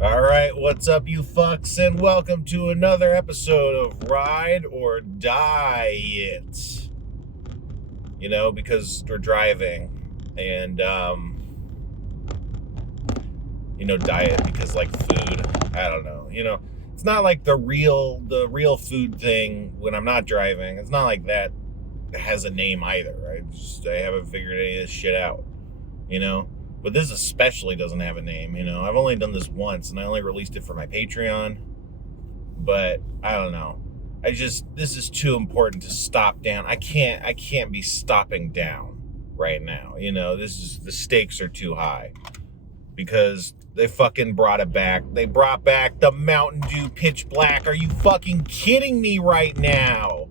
All right, what's up, you fucks, and welcome to another episode of Ride or Die It. Because we're driving, and diet because like food. I don't know. It's not like the real food thing when I'm not driving. It's not like that has a name either. I haven't figured any of this shit out. You know. But this especially doesn't have a name, I've only done this once and I only released it for my Patreon. But I don't know. This is too important to stop down. I can't be stopping down right now. The stakes are too high. Because they fucking brought it back. They brought back the Mountain Dew Pitch Black. Are you fucking kidding me right now?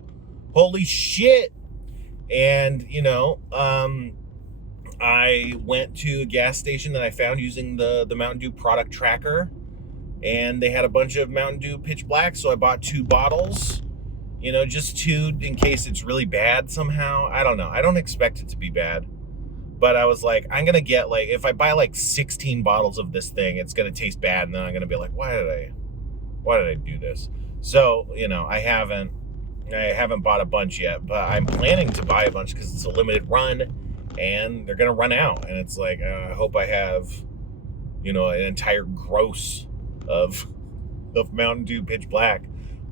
Holy shit. And, I went to a gas station that I found using the Mountain Dew product tracker, and they had a bunch of Mountain Dew Pitch Black, so I bought 2 bottles, just 2 in case it's really bad somehow. I don't know. I don't expect it to be bad, but I was like, I'm going to get, if I buy 16 bottles of this thing, it's going to taste bad, and then I'm going to be like, why did I do this? So, I haven't bought a bunch yet, but I'm planning to buy a bunch because it's a limited run. And they're going to run out. And it's like, I hope I have, an entire gross of Mountain Dew Pitch Black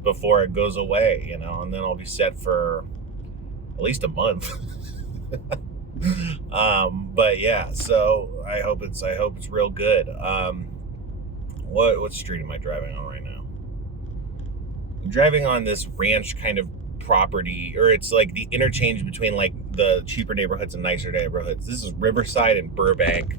before it goes away, and then I'll be set for at least a month. But yeah, so I hope it's real good. What street am I driving on right now? I'm driving on this ranch kind of property, or it's like the interchange between the cheaper neighborhoods and nicer neighborhoods. This is Riverside and Burbank,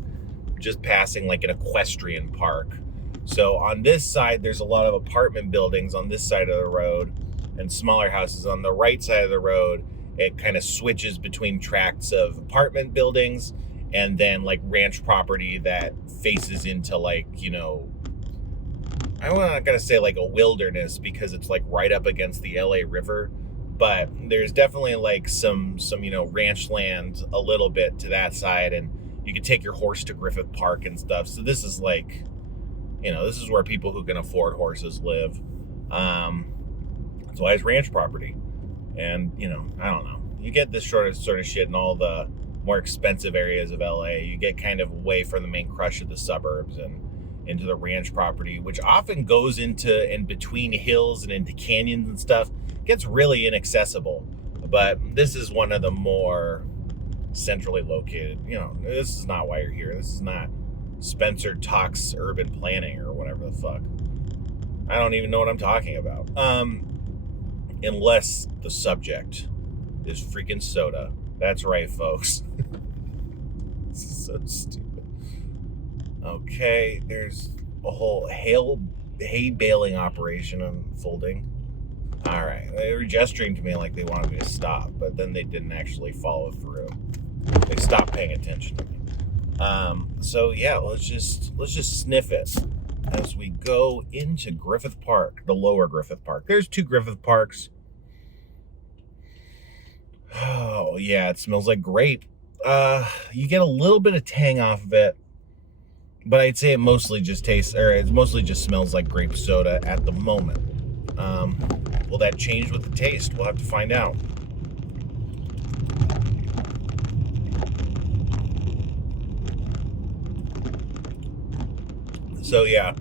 just passing an equestrian park. So on this side, there's a lot of apartment buildings on this side of the road and smaller houses. On the right side of the road, it kind of switches between tracts of apartment buildings and then ranch property that faces into I'm not gonna say a wilderness because it's right up against the LA River, but there's definitely some ranch land a little bit to that side, and you can take your horse to Griffith Park and stuff. So this is this is where people who can afford horses live. That's why it's ranch property. And I don't know. You get this sort of shit in all the more expensive areas of LA. You get kind of away from the main crush of the suburbs and into the ranch property, which often goes into and between hills and into canyons and stuff. It gets really inaccessible. But this is one of the more centrally located. This is not why you're here. This is not Spencer Talks Urban Planning or whatever the fuck. I don't even know what I'm talking about. Unless the subject is freaking soda. That's right, folks. This is so stupid. Okay, there's a whole hay baling operation unfolding. All right, they were gesturing to me like they wanted me to stop, but then they didn't actually follow through. They stopped paying attention to me. So yeah, let's just sniff it as we go into Griffith Park, the lower Griffith Park. There's 2 Griffith Parks. Oh yeah, it smells like grape. You get a little bit of tang off of it, but I'd say it mostly just smells like grape soda at the moment. Will that change with the taste? We'll have to find out. So yeah,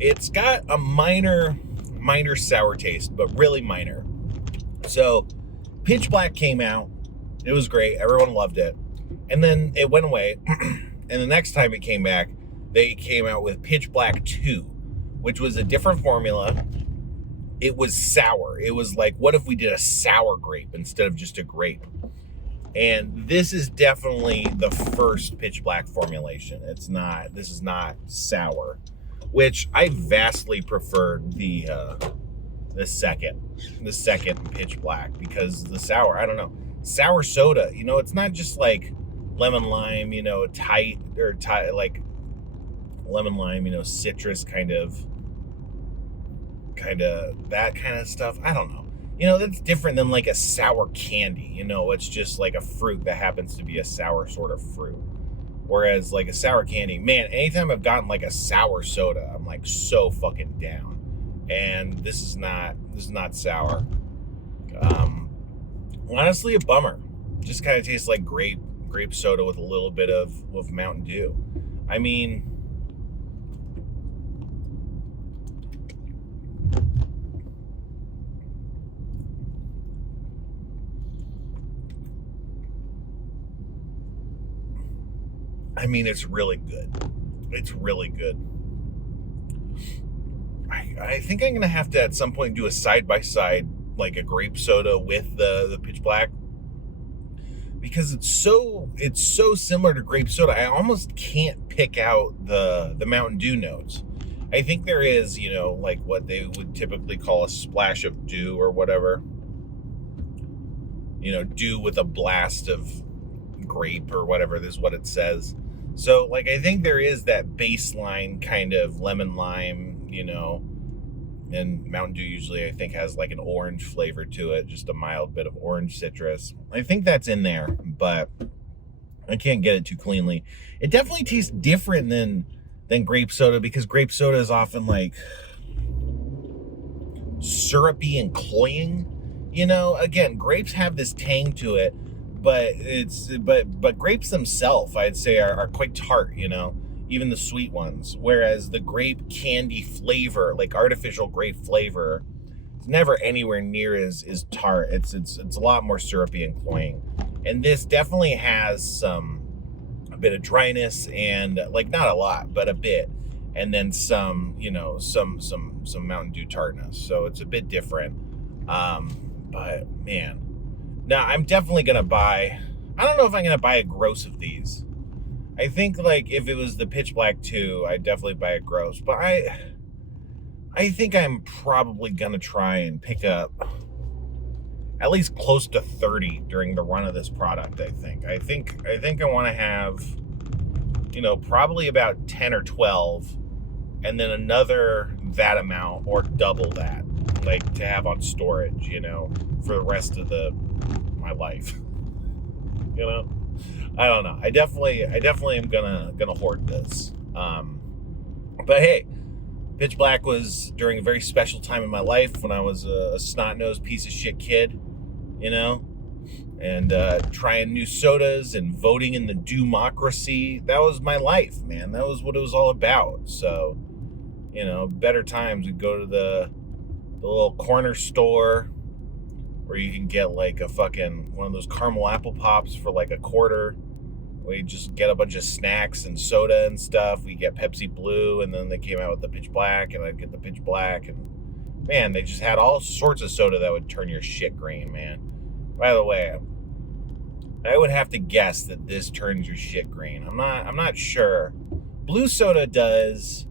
it's got a minor sour taste, but really minor. So Pitch Black came out. It was great. Everyone loved it. And then it went away. And the next time it came back, they came out with Pitch Black 2, which was a different formula. It was sour. It was what if we did a sour grape instead of just a grape? And this is definitely the first Pitch Black formulation. This is not sour, which I vastly preferred the second Pitch Black, because the sour, I don't know, sour soda, it's not just lemon lime, tight lemon lime, citrus kind of that kind of stuff. I don't know. That's different than a sour candy. It's just a fruit that happens to be a sour sort of fruit. Whereas like a sour candy, man, anytime I've gotten like a sour soda, I'm like so fucking down. And this is not sour. Um, Honestly, a bummer. Just kind of tastes like grape soda with a little bit of Mountain Dew. I mean, it's really good. It's really good. I think I'm gonna have to at some point do a side by side, like a grape soda with the pitch black, because it's so similar to grape soda. I almost can't pick out the Mountain Dew notes. I think there is, like what they would typically call a splash of dew or whatever. Dew with a blast of grape or whatever is what it says. So like I think there is that baseline kind of lemon lime, and Mountain Dew usually I think has like an orange flavor to it, just a mild bit of orange citrus. I think that's in there, but I can't get it too cleanly. It definitely tastes different than grape soda, because grape soda is often like syrupy and cloying. Again, grapes have this tang to it, but grapes themselves, I'd say, are quite tart. Even the sweet ones. Whereas the grape candy flavor, like artificial grape flavor, is never anywhere near as tart. It's a lot more syrupy and cloying. And this definitely has a bit of dryness, and like not a lot, but a bit. And then some Mountain Dew tartness. So it's a bit different. But man, now I'm definitely gonna buy. I don't know if I'm gonna buy a gross of these. I think like if it was the pitch black 2, I'd definitely buy a gross. But I think I'm probably gonna try and pick up at least close to 30 during the run of this product. I think I want to have probably about 10 or 12, and then another that amount or double that, like to have on storage, for the rest of my life. I don't know. I definitely am gonna hoard this. But hey, Pitch Black was during a very special time in my life when I was a snot-nosed piece of shit kid, and trying new sodas and voting in the democracy. That was my life, man. That was what it was all about. So, better times. We'd go to the little corner store where you can get like a fucking one of those caramel apple pops for like a quarter. We just get a bunch of snacks and soda and stuff. We get Pepsi Blue, and then they came out with the Pitch Black, and I'd get the Pitch Black. And man, they just had all sorts of soda that would turn your shit green, man. By the way, I would have to guess that this turns your shit green. I'm not sure. Blue soda does,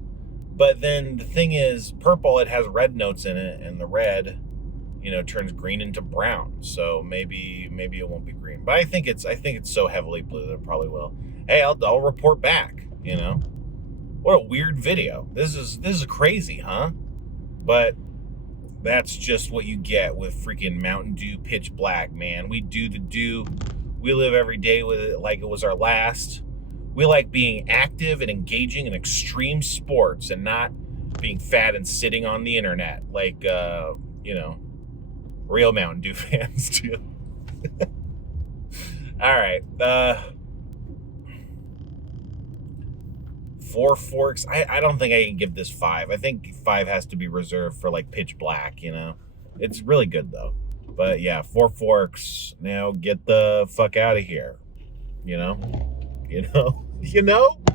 but then the thing is, purple, it has red notes in it, and the red, turns green into brown. So maybe it won't be green. But I think it's so heavily blue that it probably will. Hey, I'll report back. What a weird video. This is crazy, huh? But that's just what you get with freaking Mountain Dew Pitch Black, man. We do the dew. We live every day with it like it was our last. We like being active and engaging in extreme sports and not being fat and sitting on the internet like, real Mountain Dew fans do. All right. 4 Forks. I don't think I can give this 5. I think 5 has to be reserved for like Pitch Black, It's really good though. But yeah, 4 Forks. Now get the fuck out of here. You know?